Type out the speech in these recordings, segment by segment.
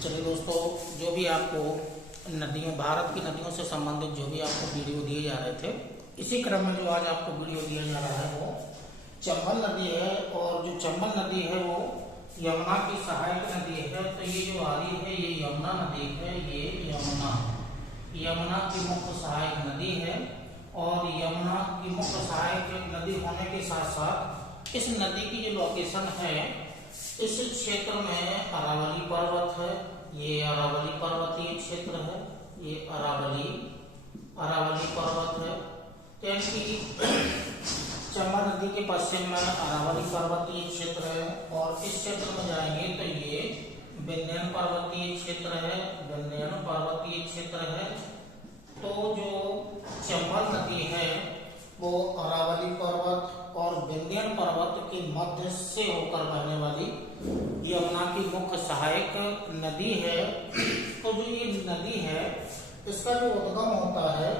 चलिए दोस्तों, जो भी आपको नदियों भारत की नदियों से संबंधित जो भी आपको वीडियो दिए जा रहे थे, इसी क्रम में जो आज आपको वीडियो दिया जा रहा है वो चंबल नदी है। और जो चंबल नदी है वो यमुना की सहायक नदी है। तो ये जो आ रही है ये यमुना नदी है। ये यमुना की मुख्य सहायक नदी है। और यमुना की मुख्य सहायक नदी होने के साथ साथ इस नदी की जो लोकेशन है, इस क्षेत्र में अरावली पर्वत है। ये अरावली पर्वतीय क्षेत्र है। ये अरावली पर्वत है। चंबल नदी के पश्चिम में अरावली पर्वतीय क्षेत्र है। और इस क्षेत्र में जाएंगे तो ये विंध्यन पर्वतीय क्षेत्र है। विंध्यन पर्वतीय क्षेत्र है। तो जो चंबल नदी है वो अरावली पर्वत और विंध्यन पर्वत के मध्य से होकर बहने वाली यमुना की मुख्य सहायक नदी है। तो जो ये नदी है इसका जो उद्गम होता है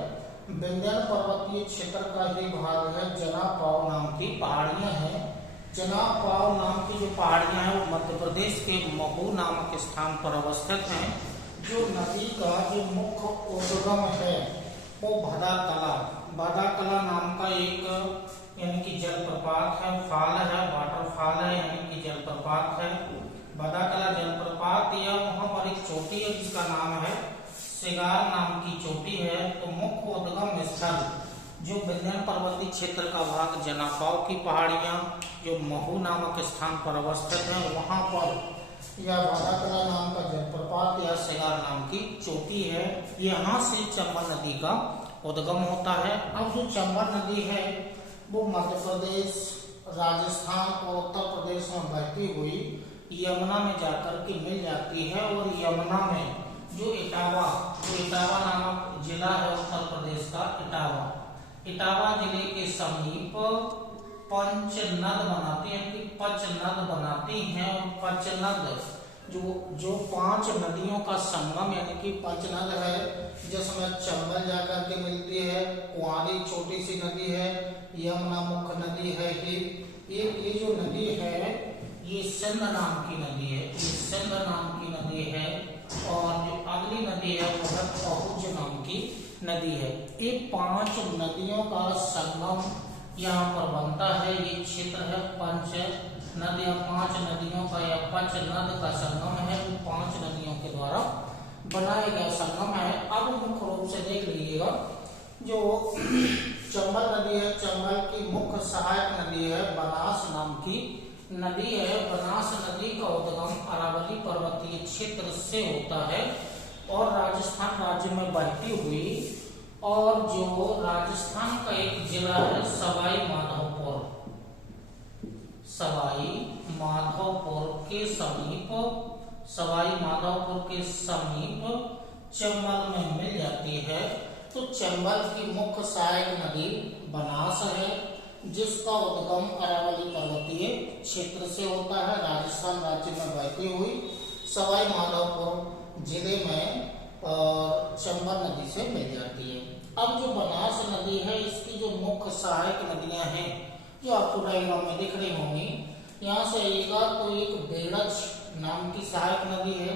विंध्यन पर्वतीय क्षेत्र का ही भाग है। जनापाव नाम की पहाड़ियां हैं। जनापाव नाम की जो पहाड़ियां हैं वो मध्य प्रदेश के महू नामक स्थान पर अवस्थित हैं। जो नदी का जो मुख्य उद्गम है वो भादाकला नाम का एक यानी कि जलप्रपात है, फॉल है, वाटरफॉल है, यानी कि जलप्रपात है। भादाकला जलप्रपात या वहां पर एक चोटी है जिसका नाम है सिगार नाम की चोटी है। तो मुख्य उद्गम स्थल जो विंध्यन पर्वतीय क्षेत्र का भाग जनापाव की पहाड़ियां जो महू नामक स्थान पर अवस्थित है, वहां पर या भादाकला नाम का जलप्रपात या सिगार नाम की चोटी है। यहाँ से चंबल नदी का उद्गम होता है। अब जो चंबल नदी है वो मध्य प्रदेश, राजस्थान और उत्तर प्रदेश में बहती हुई यमुना में जाकर के मिल जाती है। और यमुना में जो इटावा नामक जिला है उत्तर प्रदेश का, इटावा जिले के समीप पंचनद बनाती है, पंचनद बनाती हैं। और पंचनद जो पांच नदियों का संगम यानी कि पंचनद है, जिसमें चंबल जाकर के मिलती है, कुंवारी छोटी सी नदी है, यमुना मुख्य नदी है। ये जो नदी है ये सिंध नाम की नदी है। ये सिंध नाम की नदी है। और जो अगली नदी है वो है पहुज नाम की नदी है। ये पांच नदियों का संगम यहाँ पर बनता है। ये क्षेत्र है पंच नदियां, पांच नदियों का या पंचनद का संगम है। वो पांच नदियों के द्वारा बनाया गया संगम है। अब मुख्य रूप से देख लीजिएगा, जो चंबल नदी है, चंबल की मुख्य सहायक नदी है, बनास नाम की नदी है। बनास नदी का उद्गम अरावली पर्वतीय क्षेत्र से होता है और राजस्थान राज्य में बहती हुई। और जो राजस्थान का एक जिला है सवाई माधोपुर के समीप चंबल में मिल जाती है। तो चंबल की मुख्य सहायक नदी बनास है, जिसका उद्गम अरावली पर्वतीय क्षेत्र से होता है, राजस्थान राज्य में बहती हुई सवाई माधोपुर जिले में चंबल नदी से मिल जाती है। अब जो बनास नदी है इसकी जो मुख्य सहायक नदियां हैं जो आपको डायग्राम में दिख रही होंगी, यहाँ से आइएगा तो एक बेड़च नाम की सहायक नदी है।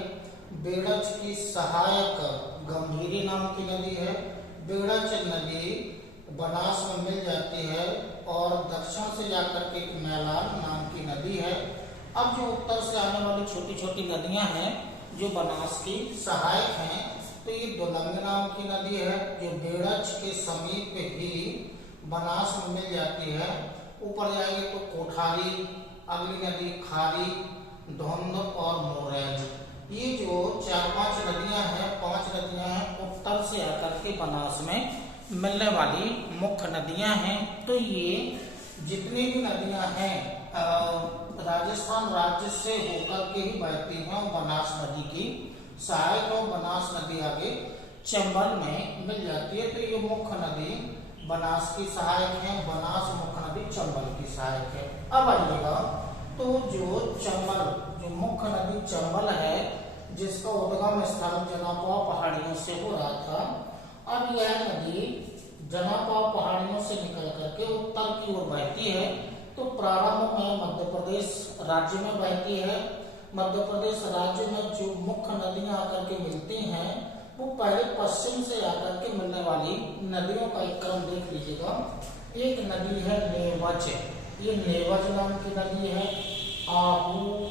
बेड़च की सहायक गंभीरी नाम की नदी है। बेड़च नदी बनास में मिल जाती है और दक्षिण से जाकर के मैलान नाम की नदी है। अब जो उत्तर से आने वाली छोटी छोटी नदियां हैं जो बनास की सहायक हैं, तो ये दुलंग नाम की नदी है जो बेड़च के समीप ही बनास में मिल जाती है। ऊपर जाएंगे तो कोठारी, अगली नदी खारी, धुंध और मोरैल। ये जो चार पांच नदियां हैं, पांच नदियां हैं उत्तर से आकर के बनास में मिलने वाली मुख्य नदियां हैं। तो ये जितनी भी नदियां हैं राजस्थान राज्य से होकर के ही बहती हैं और बनास नदी की सहायक और बनास नदी आगे चंबल में मिल जाती है। तो ये मुख्य नदी बनास की सहायक है, बनास मुख्य नदी चंबल की सहायक है। अब आइएगा तो जो मुख्य नदी चंबल है जिसका उद्गम स्थल जनापाव पहाड़ियों से हो रहा था, अब यह नदी जनापाव पहाड़ियों से निकल करके उत्तर की ओर बहती है। तो प्रारंभ में मध्य प्रदेश राज्य में बहती है, मध्य प्रदेश राज्य में जो मुख्य नदियां आकर के मिलती हैं वो पहले पश्चिम से आकर के मिलने वाली नदियों का एक क्रम देख लीजिएगा। एक नदी है नेवज, ये नेवज नाम की नदी है। आहू,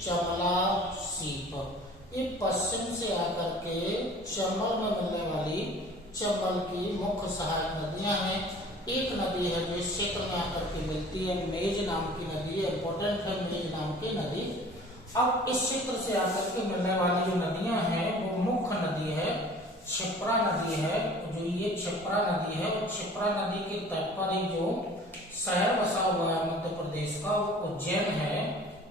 चमला, सीप, ये पश्चिम से आकर के चंबल में मिलने वाली चंबल की मुख्य सहायक नदियां हैं। एक नदी है जो इस क्षेत्र में आकर के मिलती है, मेज नाम की नदी है, इंपॉर्टेंट है मेज नाम की नदी। अब इस क्षेत्र से आकर के मिलने वाली जो नदियां हैं वो मुख्य नदी है क्षिप्रा नदी है। जो ये क्षिप्रा नदी है, वो क्षिप्रा नदी के तट पर ही जो शहर बसा हुआ है मध्य प्रदेश का वो उज्जैन है।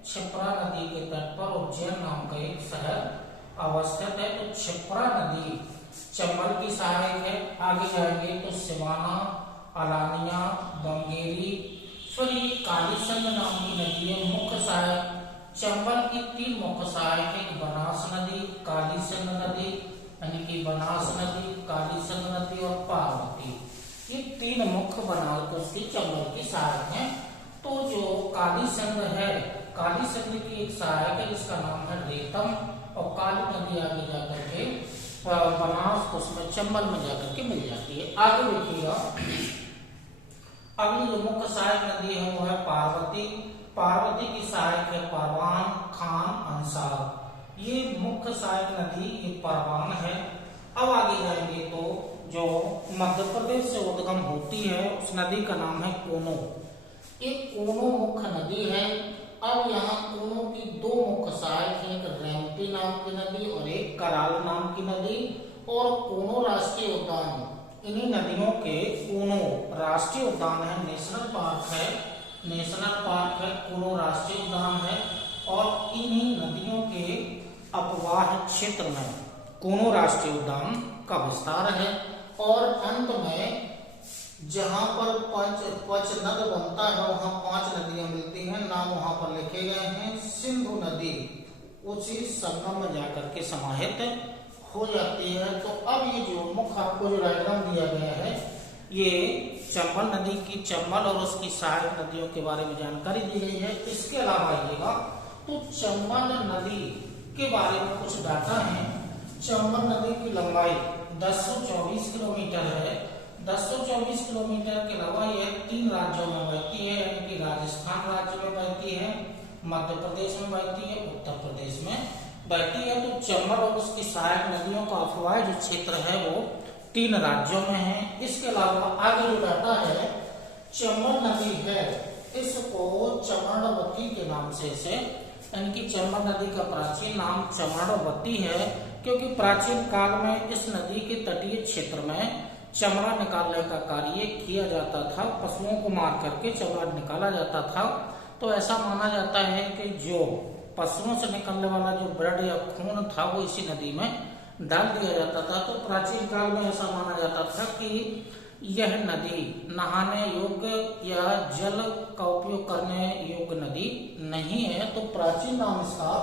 क्षिप्रा नदी के तट पर उज्जैन नाम का एक शहर अवस्थित है। तो क्षिप्रा नदी चंबल की सहायक है। आगे जाएंगे तो सिवाना, अलानिया, बंगेरी, फिर ये कालीसंग नाम की नदी है मुख्य सहायक। चंबल की 3 मुख्य सहायक है, बनास नदी, कालीसंग नदी यानी कि बनास नदी, कालीसंग नदी और पार्वती। ये 3 मुख्य बनास की चंबल की सहायक है। तो जो कालीसंग है, कालीसंग की एक सहायक है जिसका नाम है रेतम, और काली नदी आगे जाकर के बनास उसमें चंबल में जाकर के मिल जाती है। आगे देखिएगा, अगली जो मुख्य सहायक नदी है वो है पार्वती। पार्वती की सहायक है परवान, खान, अंसार। ये मुख्य सहायक नदी ये परवान है। अब आगे जाएंगे तो जो मध्य प्रदेश से उद्गम होती है उस नदी का नाम है कोनो। एक कोनो मुख्य नदी है। अब यहाँ कोनो की 2 मुख्य सहायक हैं, एक रेमती नाम की नदी और एक कराल नाम की नदी। और कोनो राष्ट्रीय उद्यान, इन्हीं नदियों के कोनो राष्ट्रीय उद्यान है, नेशनल पार्क है, नेशनल पार्क है, कोनो राष्ट्रीय उद्यान है। और इन्हीं नदियों के अपवाह क्षेत्र में कोनो राष्ट्रीय उद्यान का विस्तार है। और अंत में जहां पर पंचनद बनता है वहां 5 नदियां मिलती हैं, नाम वहां पर लिखे गए हैं। सिंधु नदी उसी संगम में जाकर के समाहित हो जाती है। तो अब ये जो मुख्य आपको जो डायग्राम दिया गया है ये चंबल नदी की, चंबल और उसकी सहायक नदियों के बारे में जानकारी दी गई है। इसके अलावा आइएगा तो चंबल नदी के बारे में कुछ डाटा है। चंबल नदी की लंबाई 1024 किलोमीटर है। 1024 किलोमीटर के अलावा यह 3 राज्यों में बहती है, यानी कि राजस्थान राज्य में बहती है, मध्य प्रदेश में बहती है, उत्तर प्रदेश में बहती है। तो चंबल और उसकी सहायक नदियों का अफवाह जो क्षेत्र है वो 3 राज्यों में है। इसके अलावा आगे जो डाटा है, चंबल नदी है इसको चमड़वती के नाम से इसे, यानी कि चंबल नदी का प्राचीन नाम चमड़वती है, क्योंकि प्राचीन काल में इस नदी के तटीय क्षेत्र में चमड़ा निकालने का कार्य किया जाता था। पशुओं को मार करके चमड़ा निकाला जाता था। तो ऐसा माना जाता है कि जो पशुओं से निकलने वाला जो ब्लड या खून था वो इसी नदी में डाल दिया जाता था। तो प्राचीन काल में ऐसा माना जाता था कि यह नदी नहाने योग्य या जल का उपयोग करने योग्य नदी नहीं है। तो प्राचीन नाम इसका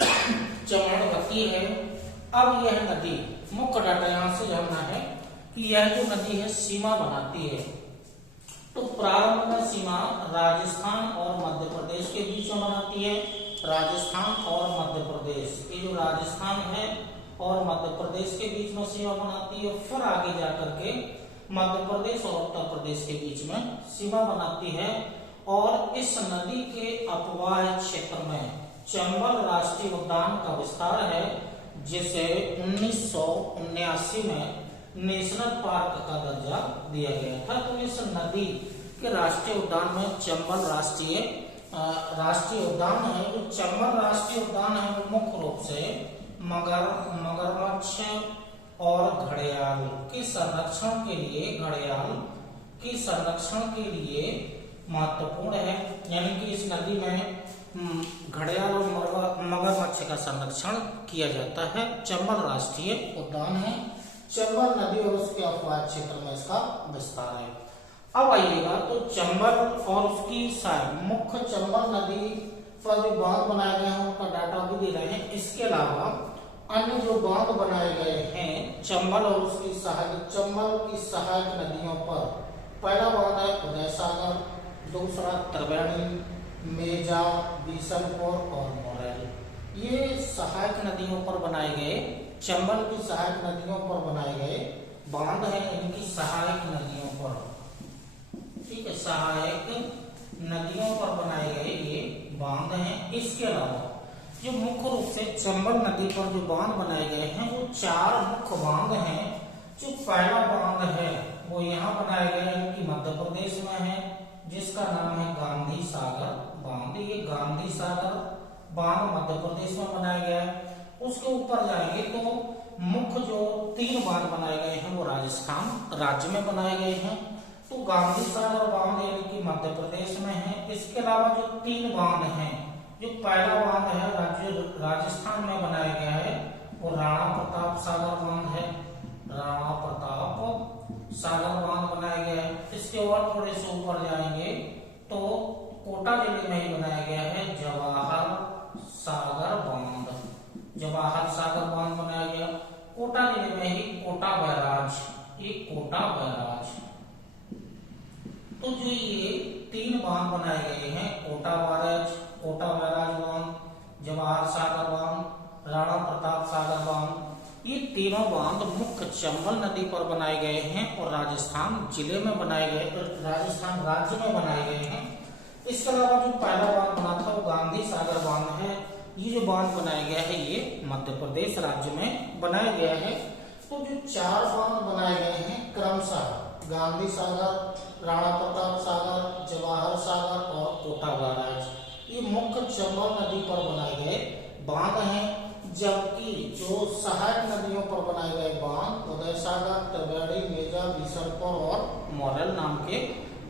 चमड़वती है। अब यह नदी मुख्य डाटा यहाँ से जानना है कि यह जो नदी है सीमा बनाती है। तो प्रारंभ में सीमा राजस्थान और मध्य प्रदेश के बीच में बनाती है। राजस्थान और मध्य प्रदेश, ये जो राजस्थान है और मध्य प्रदेश के बीच में सीमा बनाती है। फिर आगे जाकर के मध्य प्रदेश और उत्तर प्रदेश के बीच में सीमा बनाती है। और इस नदी के अपवाह क्षेत्र में चंबल राष्ट्रीय उद्यान का विस्तार है, जिसे 1979 में नेशनल पार्क का दर्जा दिया गया था। तो इस नदी के राष्ट्रीय उद्यान में चंबल राष्ट्रीय उद्यान है। जो चंबल राष्ट्रीय उद्यान है वो मुख्य रूप से मगरमच्छ और घड़ियाल के संरक्षण के लिए महत्वपूर्ण है। यानी कि इस नदी में घड़ियाल और मगरमच्छ का संरक्षण किया जाता है। चंबल राष्ट्रीय उद्यान है। चंबल नदी और उसके अपवाह क्षेत्र में इसका विस्तार है। अब आइएगा तो चंबल और उसकी मुख्य चंबल नदी पर जो बांध बनाए गए हैं उनका डाटा भी दे रहे हैं। इसके अलावा अन्य जो बांध बनाए गए हैं चंबल और उसकी चंबल की सहायक नदियों पर, पहला बांध है उदय सागर, दूसरा त्रिवेणी, मेजा, बीसलपुर और मोरैना। नदियों पर बनाए गए, चंबल की सहायक नदियों पर बनाए गए बांध है, इनकी सहायक नदियों पर, ठीक है, सहायक नदियों पर बनाए गए ये बांध हैं। इसके अलावा जो मुख्य रूप से चंबल नदी पर जो बांध बनाए गए हैं वो 4 मुख्य बांध हैं। जो पहला बांध है वो यहाँ बनाया गया है कि मध्य प्रदेश में है, जिसका नाम है गांधी सागर बांध। ये गांधी सागर बांध मध्य प्रदेश में बनाया गया है। उसके ऊपर जाएंगे तो मुख्य जो 3 बांध बनाए गए हैं वो राजस्थान राज्य में बनाए गए हैं। तो गांधी सागर बांध यानी कि मध्य प्रदेश में है। इसके अलावा जो 3 बांध हैं, जो पहला बांध है राजस्थान में बनाया गया है वो राणा प्रताप सागर बांध है, राणा प्रताप सागर बांध बनाया गया है। इसके और थोड़े से ऊपर जाएंगे तो कोटा जिले में ही बनाया गया है जवाहर सागर बांध, जवाहर सागर बांध बनाया गया कोटा जिले में ही, कोटा बैराज, ये कोटा बैराज। तो जो ये 3 बांध बनाए गए हैं, कोटा बैराज बांध, जवाहर सागर बांध, राणा प्रताप सागर बांध, ये तीनों बांध मुख्य चंबल नदी पर बनाए गए हैं और राजस्थान जिले में बनाए गए, राजस्थान राज्य में बनाए गए हैं। इसके अलावा जो पहला बांध बना था वो गांधी सागर बांध है। ये जो बांध बनाया गया है ये मध्य प्रदेश राज्य में बनाया गया है। तो जो 4 बांध बनाए गए हैं क्रमशः गांधी सागर, राणा प्रताप सागर, जवाहर सागर और कोटा बैराज, ये मुख्य चंबल नदी पर बनाए गए बांध हैं। जबकि जो सहायक नदियों पर बनाए गए बांध उदय सागर, त्रिवेणी, मेजा, बीसलपुर और मोरेल नाम के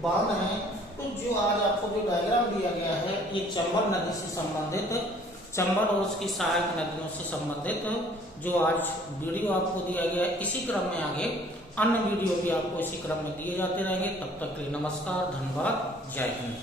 बांध हैं। तो जो आज आपको जो डायग्राम दिया गया है ये चंबल नदी से संबंधित, चंबल और उसकी सहायक नदियों से संबंधित जो आज वीडियो आपको दिया गया है, इसी क्रम में आगे अन्य वीडियो भी आपको इसी क्रम में दिए जाते रहेंगे। तब तक के लिए नमस्कार, धन्यवाद, जय हिंद।